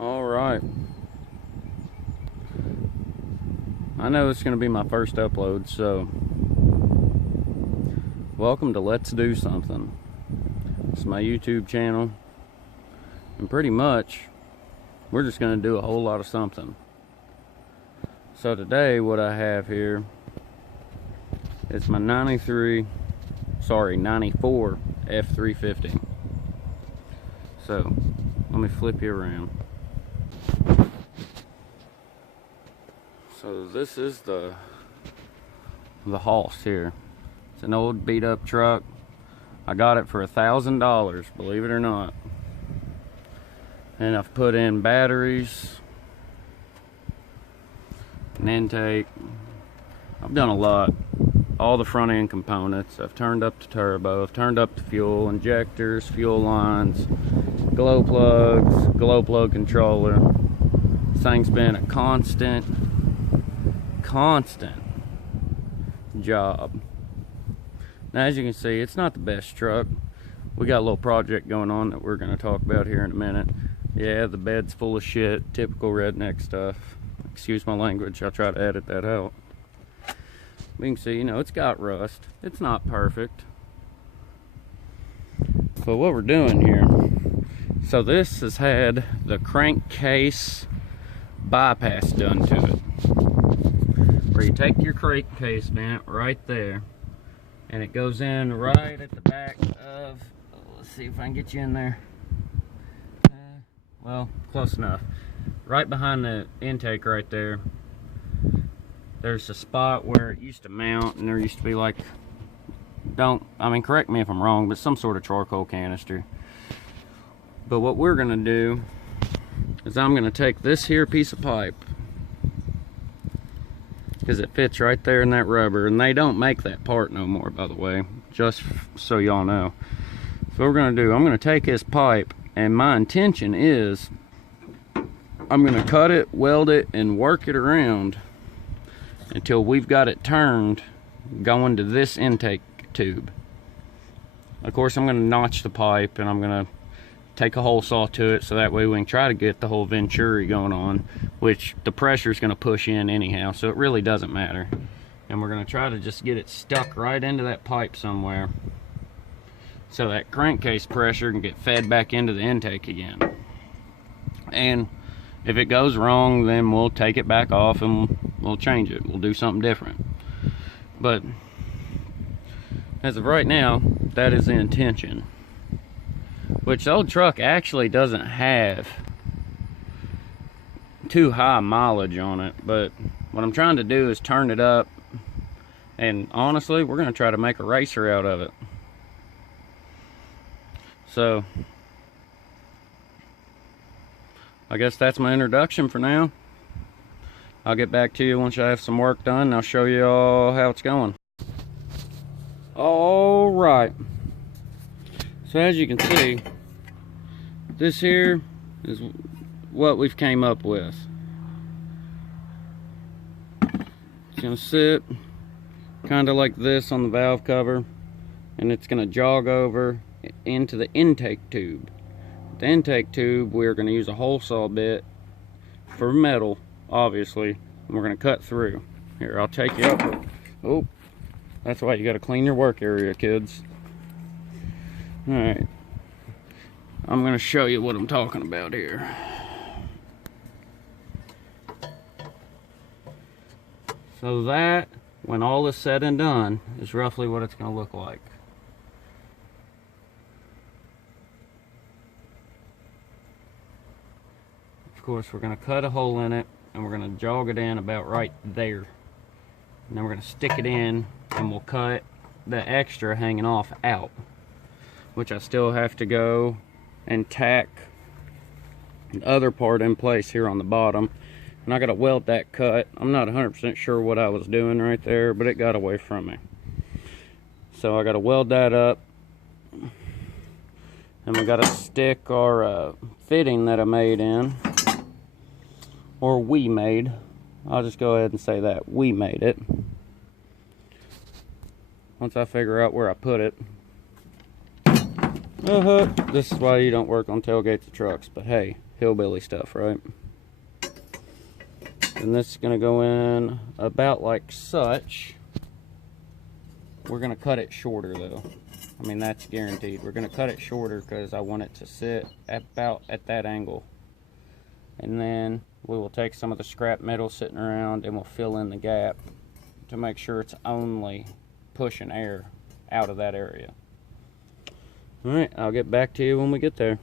All right. I know it's going to be my first upload, so welcome to Let's Do Something. It's my YouTube channel, and pretty much we're just going to do a whole lot of something. So today what I have here is my 94 F350. So let me flip you around. So this is the hoss here. It's an old beat up truck. I got it for $1,000, believe it or not. And I've put in batteries, an intake. I've done a lot. All the front end components. I've turned up the turbo, I've turned up the fuel, injectors, fuel lines, glow plugs, glow plug controller. This thing's been a constant job. Now, as you can see, it's not the best truck. We got a little project going on that we're going to talk about here in a minute. Yeah, the bed's full of shit, typical redneck stuff. Excuse my language, I'll try to edit that out. You can see, it's got rust. It's not perfect. But what we're doing here, so this has had the crankcase bypass done to it. Where you take your crankcase vent right there, and it goes in right at the back of, let's see if I can get you in there. Well, close enough. Right behind the intake right there, there's a spot where it used to mount, and there used to be like, correct me if I'm wrong, but some sort of charcoal canister. But what we're gonna do is I'm gonna take this here piece of pipe, because it fits right there in that rubber, and they don't make that part no more, by the way, just so y'all know. So what we're gonna do, I'm gonna take this pipe, and my intention is I'm gonna cut it, weld it, and work it around until we've got it turned going to this intake tube. Of course, I'm gonna notch the pipe, and I'm gonna take a hole saw to it, so that way we can try to get the whole venturi going on, which the pressure is going to push in anyhow, so it really doesn't matter. And we're going to try to just get it stuck right into that pipe somewhere, so that crankcase pressure can get fed back into the intake again. And if it goes wrong, then we'll take it back off and we'll change it. We'll do something different. But as of right now, that is the intention. Which the old truck actually doesn't have too high mileage on it, but what I'm trying to do is turn it up, and honestly, we're going to try to make a racer out of it. So I guess that's my introduction for now. I'll get back to you once I have some work done, and I'll show you all how it's going. All right. So as you can see, this here is what we've came up with. It's going to sit kind of like this on the valve cover, and it's going to jog over into the intake tube. The intake tube, we're going to use a hole saw bit for metal, obviously, and we're going to cut through. Here, I'll take you up. Oh, that's why you got to clean your work area, kids. Alright, I'm going to show you what I'm talking about here. So that, when all is said and done, is roughly what it's going to look like. Of course, we're going to cut a hole in it, and we're going to jog it in about right there. And then we're going to stick it in, and we'll cut the extra hanging off out, which I still have to go and tack the other part in place here on the bottom, and I gotta weld that cut. I'm not 100% sure what I was doing right there, but it got away from me. So I gotta weld that up, and we gotta stick our fitting that I made in, or we made. I'll just go ahead and say that we made it. Once I figure out where I put it. This is why you don't work on tailgates of trucks, but hey, hillbilly stuff, right? And this is going to go in about like such. We're going to cut it shorter though. I mean, that's guaranteed. We're going to cut it shorter because I want it to sit about at that angle. And then we will take some of the scrap metal sitting around and we'll fill in the gap to make sure it's only pushing air out of that area. Alright, I'll get back to you when we get there.